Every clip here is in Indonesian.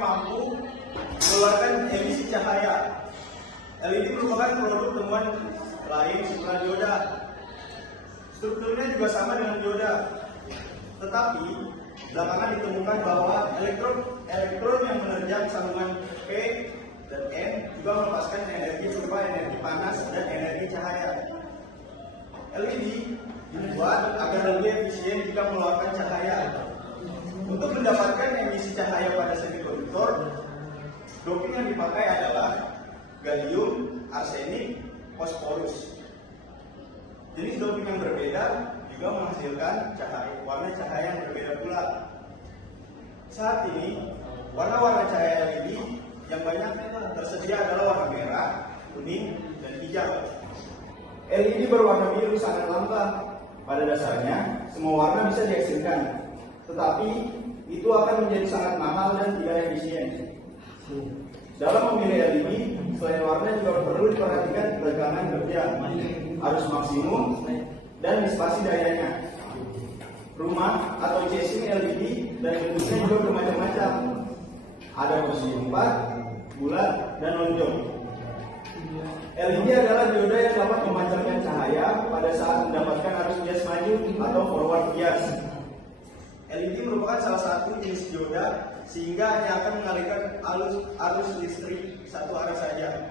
yang mampu mengeluarkan emisi cahaya. LED merupakan produk temuan lain setelah dioda. Strukturnya juga sama dengan dioda, tetapi belakangan ditemukan bahwa elektron yang menerjang sambungan P dan N juga melepaskan energi berupa energi panas dan energi cahaya. LED dibuat agar lebih efisien jika mengeluarkan cahaya. Untuk mendapatkan emisi cahaya pada semikonduktor, doping yang dipakai adalah gallium, arsenik, fosforus. Jenis doping yang berbeda juga menghasilkan warna cahaya yang berbeda pula. Saat ini, warna-warna cahaya LED yang banyak tersedia adalah warna merah, kuning, dan hijau. LED berwarna biru sangat langka. Pada dasarnya, semua warna bisa dihasilkan, tetapi itu akan menjadi sangat mahal dan tidak efisien. Dalam memilih LED, selain warna juga perlu diperhatikan tegangan kerja, arus maksimum, dan disipasi dayanya. Rumah atau casing LED dan bentuknya juga bermacam-macam. Ada persegi 4, bulat, dan lonjong. LED adalah dioda yang dapat memancarkan cahaya pada saat mendapatkan arus bias maju atau forward bias. LED merupakan salah satu jenis dioda sehingga hanya akan mengalirkan arus listrik satu arah saja.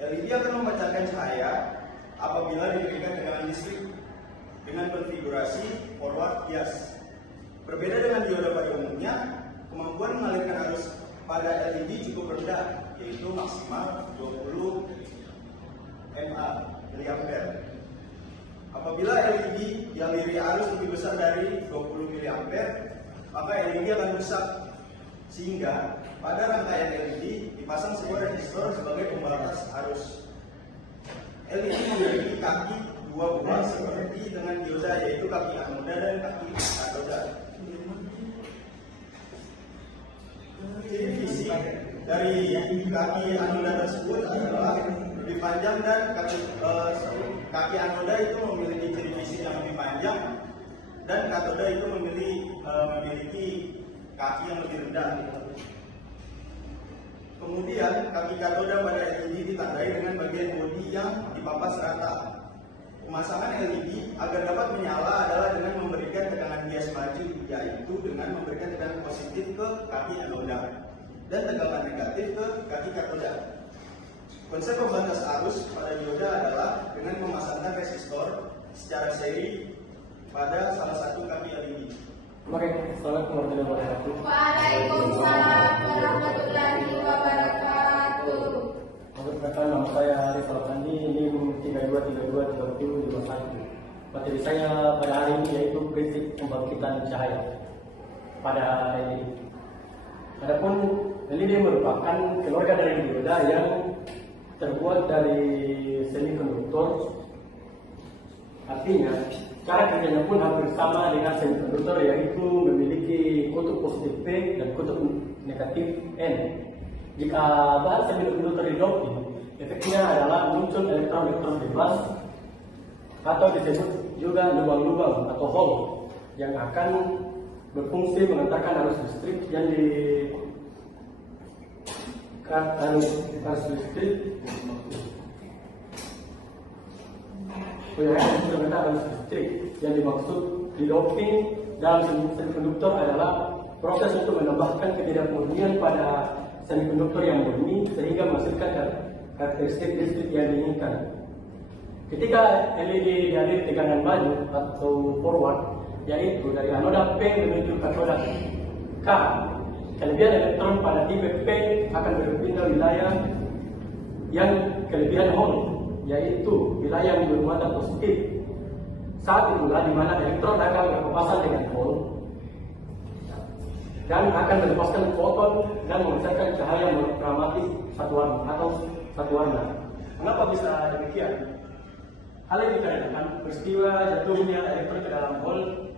LED akan memancarkan cahaya apabila diberikan tegangan listrik dengan konfigurasi forward bias. Berbeda dengan dioda pada umumnya, kemampuan mengalirkan arus pada LED cukup rendah, yaitu maksimal 20 mA. Apabila LED dialiri arus lebih besar dari 20 mA, maka LED akan rusak. Sehingga pada rangkaian LED dipasang sebuah resistor sebagai pembatas arus. LED memiliki kaki dua buah seperti dengan dioda, yaitu kaki anoda dan kaki katoda. Ciri fisik dari kaki anoda tersebut adalah lebih panjang dan kaki anoda itu memiliki ciri fisik yang lebih panjang dan katoda itu memiliki kaki yang lebih rendah. Kemudian kaki katoda pada LED ditandai dengan bagian bodi yang dipapas rata. Pemasangan LED agar dapat menyala adalah dengan memberikan tegangan bias maju, yaitu dengan memberikan tegangan positif ke kaki anoda dan tegangan negatif ke kaki katoda. Konsep pembatas arus pada dioda adalah dengan memasangkan resistor secara seri pada salah satu kaki LED. Oke, assalamualaikum warahmatullahi wabarakatuh. Waalaikumsalam warahmatullahi wabarakatuh. Perkenalkan, nama saya Arif Alfandi, NIM 32323751. Materi saya pada hari ini yaitu prinsip pembangkitan cahaya pada LED. Adapun LED merupakan keluarga dari dioda yang terbuat dari semikonduktor. Artinya, cara kerjanya pun hampir sama dengan semikonduktor, yaitu memiliki kutub positif P dan kutub negatif N. Jika bahan semikonduktor didoping, efeknya adalah muncul elektron-elektron bebas atau disebut juga lubang-lubang atau hole yang akan berfungsi mengantarkan arus listrik yang yang dimaksud didoping dalam semikonduktor adalah proses untuk menambahkan ketidakmurnian pada semikonduktor yang murni sehingga menghasilkan karakteristik listrik yang diinginkan. Ketika LED dialiri tegangan maju atau forward, yaitu dari anoda P menuju katoda K, kelebihan elektron pada tipe P akan berpindah wilayah yang kelebihan hole, yaitu wilayah yang bermuatan positif. Saat itulah di mana elektron akan berpapasan dengan hole dan akan melepaskan foton dan menghasilkan cahaya monochromatik satu warna atau satu warna. Kenapa bisa demikian? Hal ini dikarenakan peristiwa jatuhnya elektron ke dalam hole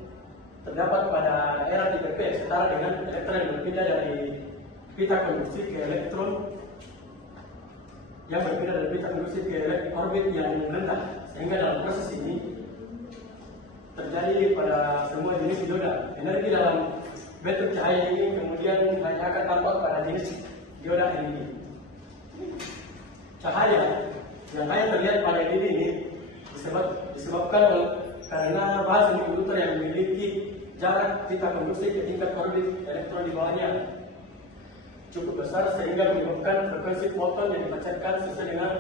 terdapat pada daerah tipe P setara dengan elektron yang berpindah dari pita konduksi ke elektron yang berpindah dari pita konduksi ke orbit yang rendah, sehingga dalam proses ini terjadi pada semua jenis dioda. Energi dalam bentuk cahaya ini kemudian hanya akan tampak pada jenis dioda LED. Cahaya yang hanya terlihat pada LED ini disebabkan karena bahan semikonduktor yang memiliki jarak pita konduksi ke tingkat orbit elektron di bawahnya cukup besar sehingga menyebabkan frekuensi foton yang dipancarkan sesuai dengan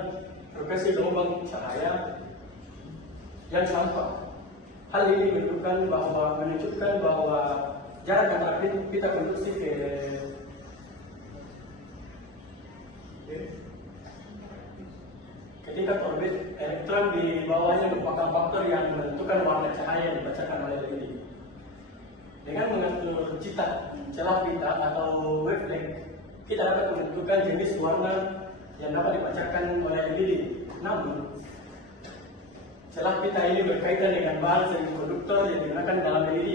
frekuensi gelombang cahaya yang sampai. Hal ini menunjukkan bahwa jarak antara pita konduksi ke tingkat orbit elektron di bawahnya merupakan faktor yang menentukan warna cahaya yang dipancarkan oleh LED. Dengan mengatur celah pita atau wavelength, kita dapat menentukan jenis warna yang dapat dipancarkan oleh LED. Namun, celah pita ini berkaitan dengan bahan semikonduktor yang digunakan dalam LED.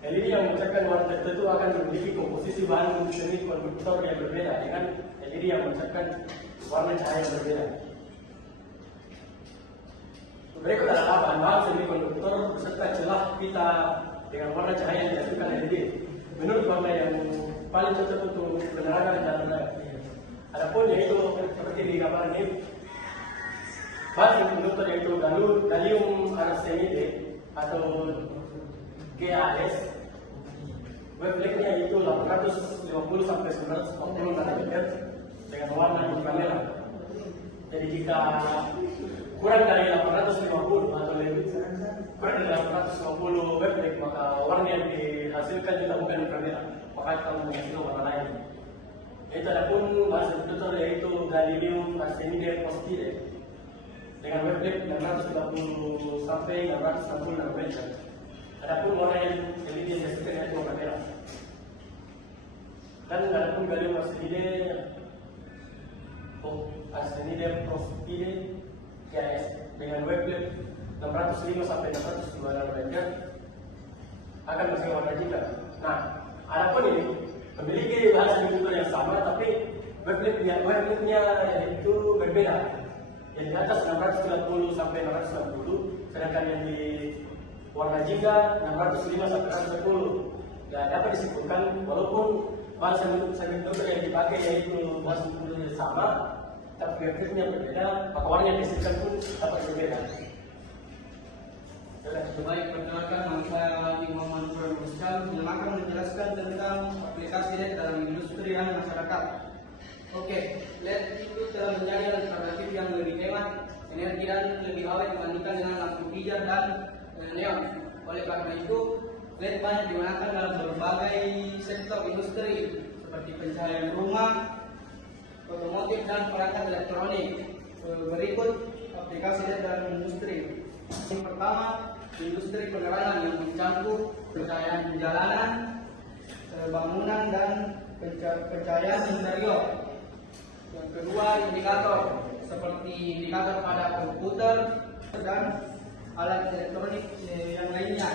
LED yang memancarkan warna tertentu akan memiliki komposisi bahan semikonduktor yang berbeda dengan LED yang memancarkan warna cahaya yang berbeda. Berikut adalah bahan semikonduktor beserta celah pita dengan warna cahaya yang dihasilkan LED. Menurut warna yang paling cocok untuk penerangan dan adapun yaitu seperti di gambar ini, bahan semikonduktor yaitu gallium arsenide atau GaAs, wavelength-nya yaitu 850 sampai 940 nanometer dengan warna ultraviolet. Jadi jika kurang dari 850 atau lebih kurang dari 850 wavelength, maka warna yang dihasilkan juga bukan ultraviolet, maka akan menghasilkan warna lain. Yaitu adapun bahan semikonduktor yaitu gallium arsenide phosphide dengan wavelength 630 sampai 660 nanometer. Adapun warna yang LED yang dihasilkan yaitu warna merah. Dan adapun gallium arsenide phosphide GaAs dengan wavelength 605 sampai 602 nanometer akan menghasilkan warna jingga. Nah, adapun ini memiliki bahan semikonduktor yang sama, tapi wavelength-nya itu berbeda. Yang di atas 630 sampai 660, sedangkan yang di warna jingga 605 sampai 610. Dan dapat disimpulkan walaupun bahan semikonduktor yang dipakai yaitu bahan semikonduktor yang sama, tapi wavelength-nya berbeda, maka warna yang dihasilkan pun dapat berbeda. Baik, perkenalkan nama saya Imam Mansur Muskal yang akan menjelaskan tentang aplikasi LED dalam industri dan masyarakat. Oke, LED itu telah menjadi alternatif yang lebih hemat energi dan lebih awet dibandingkan dengan lampu hijau dan neon. Oleh karena itu, LED banyak digunakan dalam berbagai sektor industri seperti pencahayaan rumah, otomotif dan perangkat elektronik. Berikut aplikasi LED dalam industri. Yang pertama, industri penerangan yang mencakup pencahayaan jalanan, bangunan dan pencahayaan interior. Yang kedua, indikator seperti indikator pada komputer dan alat elektronik yang lainnya.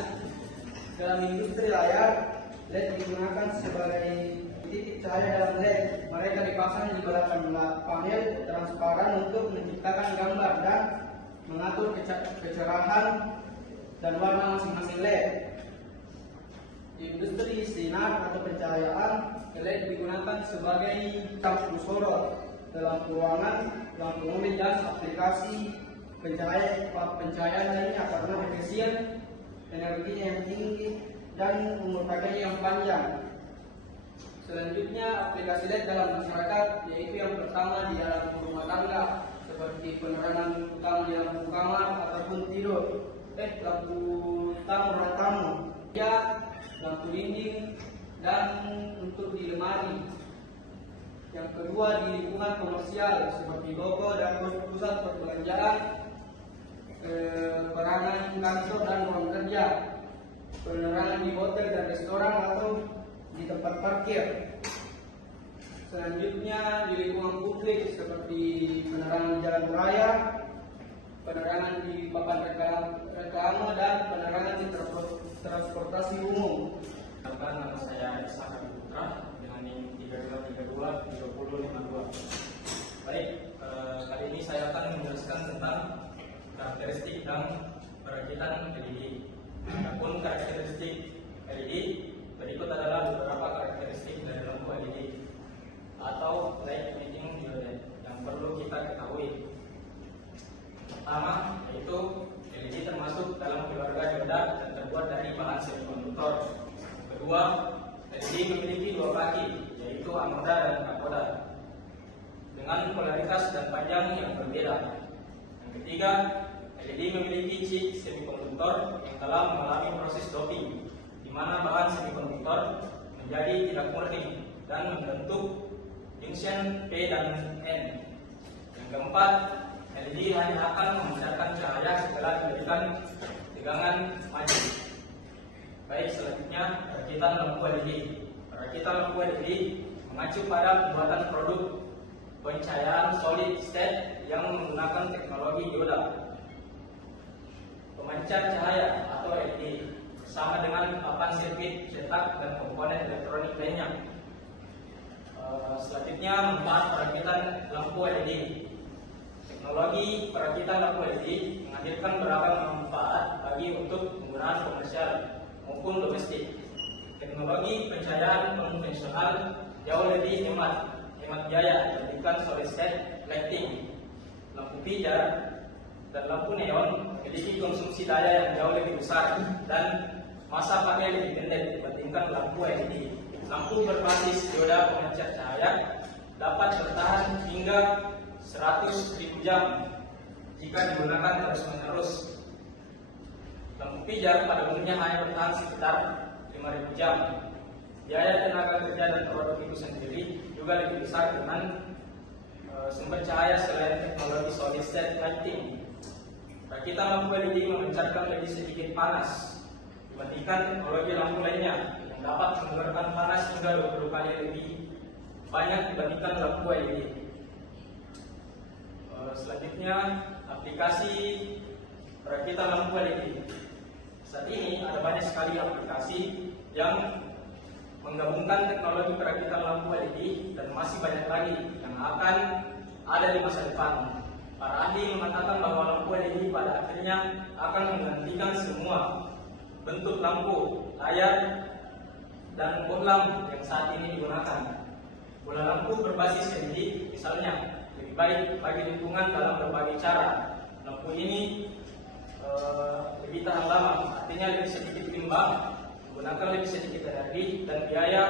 Dalam industri layar, LED digunakan sebagai titik cahaya dalam LED. Mereka dipasang di belakang panel transparan untuk menciptakan gambar dan mengatur kecerahan dan warna masing-masing LED. Di industri sinar atau pencahayaan, LED digunakan sebagai lampu sorot dalam ruangan, lampu mobil dan aplikasi pencahayaan lainnya karena efisien, energinya yang tinggi dan umur pakainya yang panjang. Selanjutnya, aplikasi LED dalam masyarakat, yaitu yang pertama di dalam rumah tangga seperti penerangan utama di lampu kamar ataupun tidur, lampu tamu ruang tamu, lampu dinding dan untuk di lemari. Yang kedua, di lingkungan komersial seperti toko dan pusat perbelanjaan, penerangan kantor dan ruang kerja, penerangan di hotel dan restoran atau di tempat parkir. Selanjutnya, di lingkungan publik seperti penerangan jalan raya, penerangan di papan reklame dan penerangan di transportasi umum. Nama saya Isa Putra dengan NIM 32322052. Baik, kali ini saya akan menjelaskan tentang karakteristik dan perakitan LED. Adapun karakteristik LED Berikut adalah beberapa karakteristik dari lampu LED atau light emitting diode yang perlu kita ketahui. Pertama, yaitu LED termasuk dalam keluarga dioda dan terbuat dari bahan semikonduktor. Kedua, LED memiliki dua kaki, yaitu anoda dan katoda, dengan polaritas dan panjang yang berbeda. Yang ketiga, LED memiliki chip semikonduktor yang telah mengalami proses doping, di mana bahan semikonduktor menjadi tidak murni dan membentuk junction P dan N. Yang keempat, LED hanya akan memancarkan cahaya setelah diberikan tegangan maju. Baik, selanjutnya perakitan lampu LED. Perakitan lampu LED mengacu pada pembuatan produk pencahayaan solid state yang menggunakan teknologi dioda. Pemancar cahaya atau LED sama dengan papan sirkuit cetak dan komponen elektronik lainnya. Selanjutnya, manfaat perakitan lampu LED. Teknologi perakitan lampu LED menghadirkan beragam manfaat bagi untuk penggunaan komersial maupun domestik. Teknologi pencahayaan konvensional jauh lebih hemat biaya dibandingkan solid state lighting. Lampu pijar dan lampu neon memiliki konsumsi daya yang jauh lebih besar dan masa pakai lebih pendek dibandingkan lampu LED. Lampu berbasis dioda pemancar cahaya dapat bertahan hingga 100.000 jam jika digunakan terus-menerus. Lampu pijar pada umumnya hanya bertahan sekitar 5.000 jam. Biaya tenaga kerja dan produk itu sendiri juga lebih besar dengan sumber cahaya selain teknologi solid state lighting. Perakitan lampu LED memancarkan lebih sedikit panas dibandingkan teknologi lampu lainnya yang dapat mengeluarkan panas hingga 20 kali lebih banyak dibandingkan lampu LED. Selanjutnya, aplikasi perakitan lampu LED. Saat ini ada banyak sekali aplikasi yang menggabungkan teknologi perakitan lampu LED dan masih banyak lagi yang akan ada di masa depan. Para ahli mengatakan bahwa lampu LED pada akhirnya akan menggantikan semua bentuk lampu, layar, dan bohlam yang saat ini digunakan. Bola lampu berbasis LED misalnya lebih baik bagi lingkungan dalam berbagai cara. Lampu ini lebih tahan lama, artinya lebih sedikit limbah, menggunakan lebih sedikit energi, dan biaya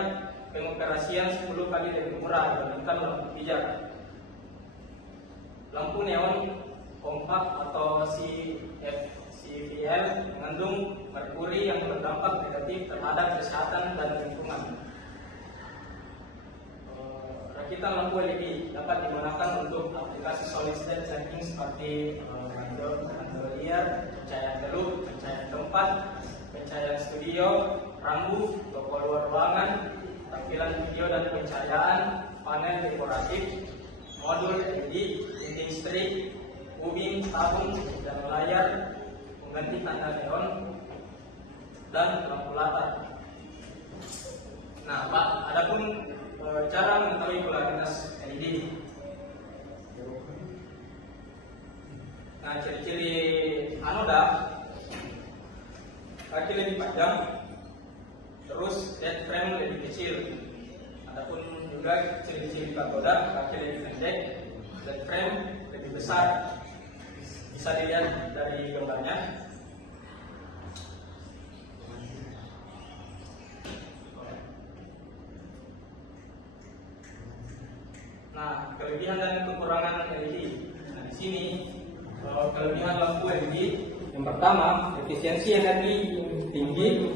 pengoperasian 10 kali lebih murah dibandingkan lampu pijar. Lampu neon kompak atau CFL mengandung merkuri yang berdampak negatif terhadap kesehatan dan lingkungan. Rakitan lampu LED dapat digunakan untuk aplikasi solid state lighting seperti chandelier, pencahayaan teluk, pencahayaan tempat, pencahayaan studio, rambu, toko luar ruangan, tampilan video dan pencahayaan, panel dekoratif, modul LED, dinding strik, ubin, tabung, dan layar, pengganti tanda neon, dan lampu latar. Nah, Pak, adapun cara mengetahui polaritas LED. Nah, ciri-ciri anoda, kaki lebih panjang, terus dead frame lebih kecil. Adapun juga ciri-ciri katoda, kaki lebih pendek, dead frame lebih besar. Bisa dilihat dari gambarnya. Nah, kelebihan dan kekurangan LED. Nah, di sini kelebihan lampu LED yang pertama, efisiensi energi tinggi.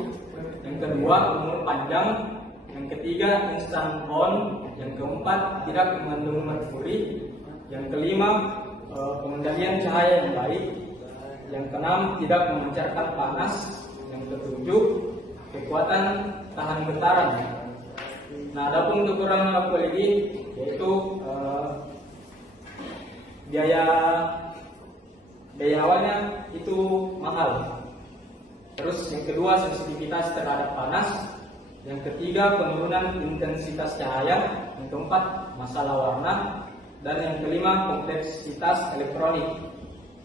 Yang kedua, umur panjang. Yang ketiga, instant on. Yang keempat, tidak mengandung merkuri. Yang kelima, pengendalian cahaya yang baik. Yang keenam, tidak memancarkan panas. Yang ketujuh, kekuatan tahan getaran. Nah, adapun kekurangan lampu LED yaitu biaya awalnya itu mahal. Terus yang kedua, sensitivitas terhadap panas. Yang ketiga, penurunan intensitas cahaya. Yang keempat, masalah warna. Dan yang kelima, kompleksitas elektronik.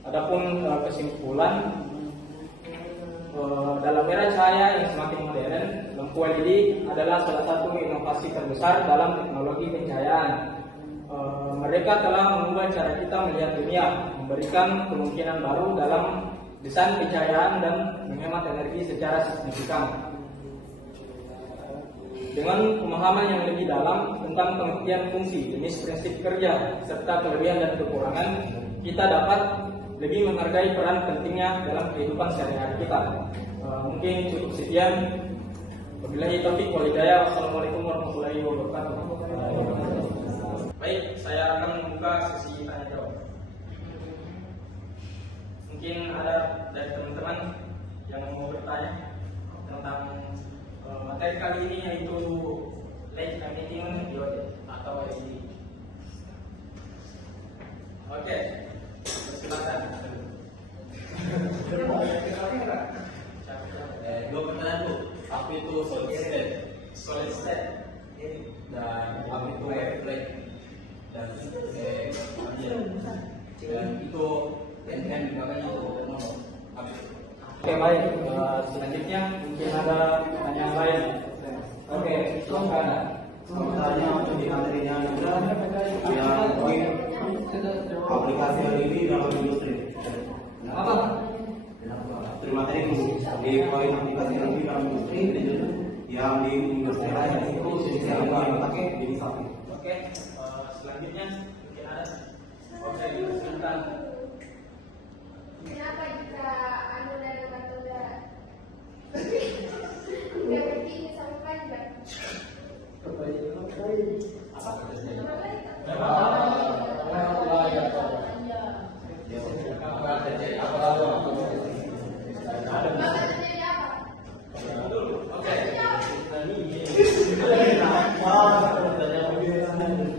Adapun kesimpulan, dalam era cahaya yang semakin modern, lampu LED adalah salah satu inovasi terbesar dalam teknologi pencahayaan. Mereka telah mengubah cara kita melihat dunia, memberikan kemungkinan baru dalam desain pencahayaan dan menghemat energi secara signifikan. Dengan pemahaman yang lebih dalam tentang pengertian fungsi, jenis prinsip kerja, serta kelebihan dan kekurangan, kita dapat lebih menghargai peran pentingnya dalam kehidupan sehari-hari kita. Mungkin cukup sekian. Wabillahi taufiq wal hidayah. Wassalamualaikum warahmatullahi wabarakatuh. Baik, saya akan membuka sesi tanya jawab. Mungkin ada dari teman-teman yang mau bertanya tentang materi kali ini, yaitu light emitting diode atau LED. Oke, silakan. Dua pertanyaan tuh, apa itu solid state? Solid state Dan apa itu flat? Dan itu NN makanya itu mono. Oke, baik. Selanjutnya mungkin ada pertanyaan lain. Oke, silakan. Misalnya untuk di materinya juga yang mungkin aplikasi LED dalam industri. Apa? Materi di poin aplikasi LED dalam industri yang di industri lain itu yang pakai ini satu. Oke, selanjutnya mungkin ada. Oke, silakan. Kenapa jika anu dan katoda nggak begini sama panjang?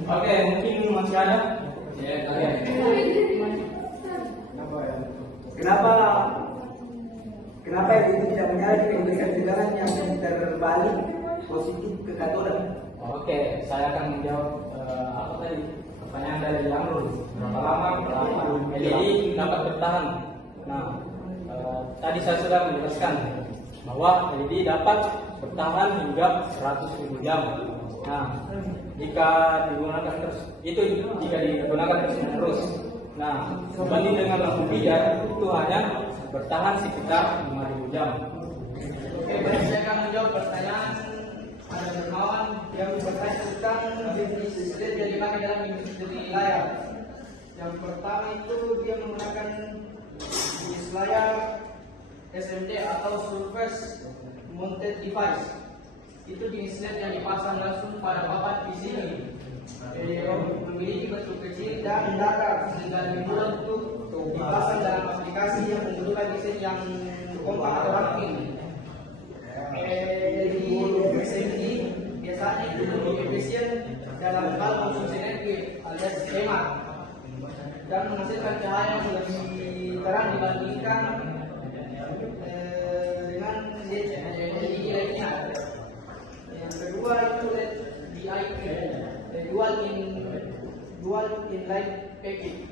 Oke, mungkin masih ada. Kenapa itu tidak menyala jika diberikan sigaran yang terbalik positif ke katoda? Oke, saya akan menjawab apa tadi pertanyaan dari Yangrul. Berapa lama LED dapat bertahan? Nah, tadi saya sudah menjelaskan bahwa LED dapat bertahan hingga 100.000 jam. Nah, jika digunakan terus. Nah, dibanding dengan lampu bijar itu hanya bertahan sekitar 5.000 jam. Oke, baik, saya akan menjawab pertanyaan ada dermawan yang bertanya tentang jenis listrik yang dipakai dalam industri layar. Yang pertama itu dia menggunakan jenis layar SMD atau Surface Mounted Device. Itu jenis LED yang dipasang langsung pada papan di sini. Memiliki bentuk kecil dan datar sehingga lebih mudah untuk dipasang dalam aplikasi yang membutuhkan desain yang kompak atau ramping. Jadi SMD biasanya itu lebih efisien dalam hal konsumsi energi alias hemat dan menghasilkan cahaya yang lebih terang dibandingkan dengan LED lainnya. Yang kedua itu LED VIP, dual in light package.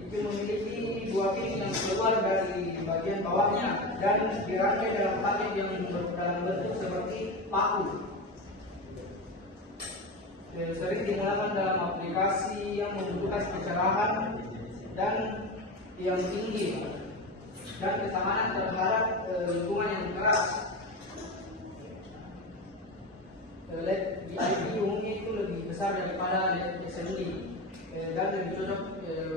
Itu memiliki dua pin yang keluar dari bagian bawahnya dan dirangkai dalam paket yang dalam bentuk seperti paku. Sering digunakan dalam aplikasi yang membutuhkan pencerahan dan yang tinggi dan ketahanan terhadap lingkungan yang keras. LED VIP umumnya itu lebih besar daripada LED SMD dan lebih cocok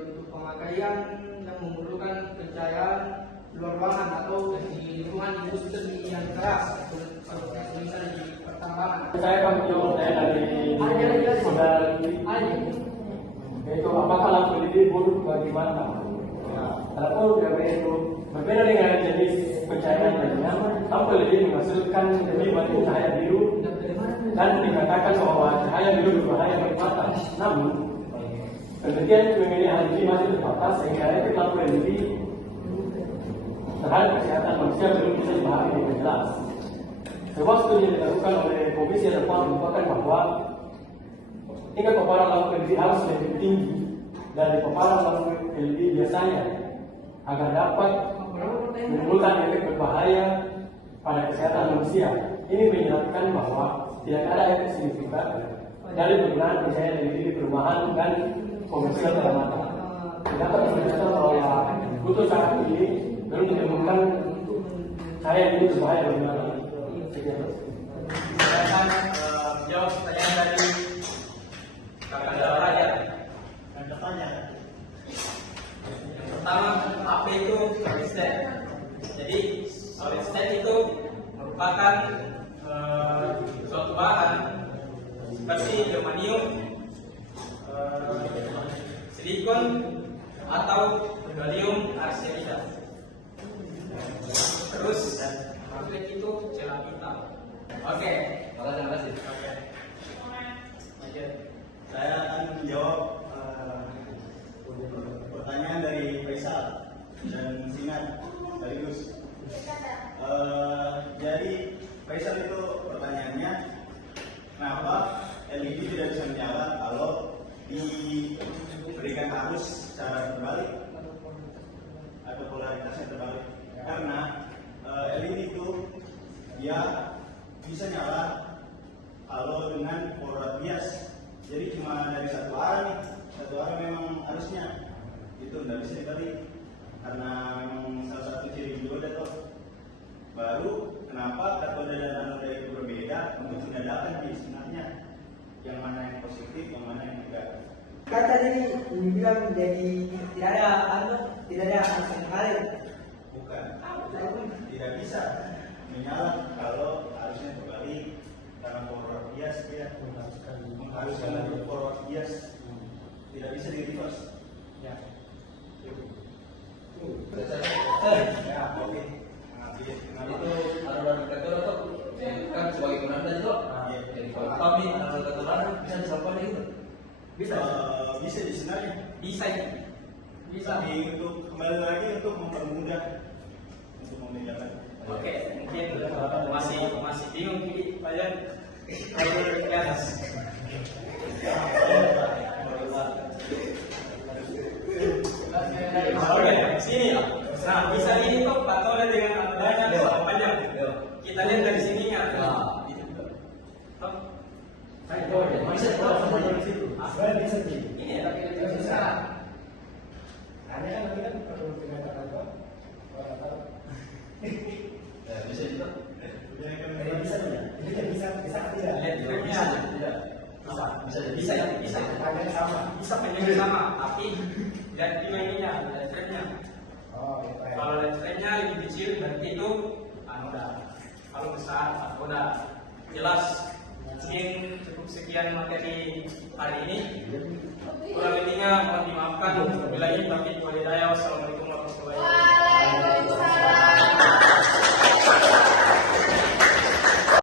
untuk pemakaian yang memerlukan pencahayaan luar ruangan atau di lingkungan industri yang keras seperti misalnya di pertambangan. Saya akan menjawab pertanyaan dari saudara yaitu apakah lampu LED buruk bagi mata? Kalau itu berbeda dengan jenis pencahayaan lainnya, lampu LED menghasilkan lebih banyak cahaya biru dan dikatakan bahwa cahaya biru berbahaya bagi mata. Namun, penelitian mengenai hal ini masih terbatas sehingga efek lampu LED terhadap kesehatan manusia belum bisa dipahami dengan jelas. Sebuah studi yang dilakukan oleh Komisi Eropa merupakan bahwa tingkat paparan lampu LED harus lebih tinggi dari paparan lampu LED biasanya agar dapat menimbulkan efek berbahaya pada kesehatan manusia. ini menjelaskan bahwa tidak ada efek signifikan dari penggunaan misalnya dari perumahan dan komersial keselamatan. Dapat menjelaskan bahwa untuk saat ini belum ditemukan cahaya ini berbahaya bagi manusia. Saya akan jawab pertanyaan dari kakak Raja. Dan bertanya, Yang pertama, apa itu solid state? Jadi solid state itu merupakan suatu bahan seperti germanium, silikon atau gallium arsenida. Terus magnet itu celah hitam. Oke. Terima kasih. Oke. Lanjut. saya akan menjawab pertanyaan dari Faisal dan singkat sekaligus. Jadi Faisal itu pertanyaannya, kenapa LED tidak bisa menyala kalau diberikan arus secara terbalik atau polaritasnya terbalik? Karena LED itu dia bisa nyala kalau dengan polar bias. Jadi cuma dari satu arah nih, satu arah memang arusnya itu nggak bisa dibalik karena memang salah satu ciri dioda tuh. Baru kenapa katoda dan anoda itu berbeda untuk menandakan di sebenarnya yang mana yang positif, yang mana yang enggak. Kata tadi dibilang jadi tidak ada arus yang balik. Bukan, tidak bisa menyala kalau arusnya terbalik karena polar bias dia mengharuskan untuk polar bias, tidak bisa di reverse. Ya. Ya, oke. Itu ada indikator atau kan sebagai penanda juga. Jadi kalau kami ada indikator bisa disampaikan gitu. Bisa sebenarnya. Bisa ya? Bisa. Tapi untuk kembali lagi untuk mempermudah untuk membedakan. Oke, mungkin masih bingung jadi kalian ayo ke atas. Oke, sini ya. Nah, bisa ini tuh patola dengan adanya sama panjang. Kita lihat dari sini ya. Toh. Bisa dari situ. Sebenarnya bisa sih. Ini ya, tapi tidak bisa. Hanya kan nanti kan perlu dengan apa? Bisa juga. Bisa tidak? Bisa tidak? Lihat tripnya. Bisa ya, bisa. Panjangnya sama. Bisa panjangnya sama, tapi lihat ininya, lihat tripnya. Oh, iya. Kalau letrenya lebih kecil berarti itu anoda. Kalau besar anoda. Jelas. Mungkin cukup sekian materi hari ini. Kurang lebihnya mohon dimaafkan. Wabillahi taufiq wal hidayah. Wassalamualaikum warahmatullahi wabarakatuh. Waalaikumsalam.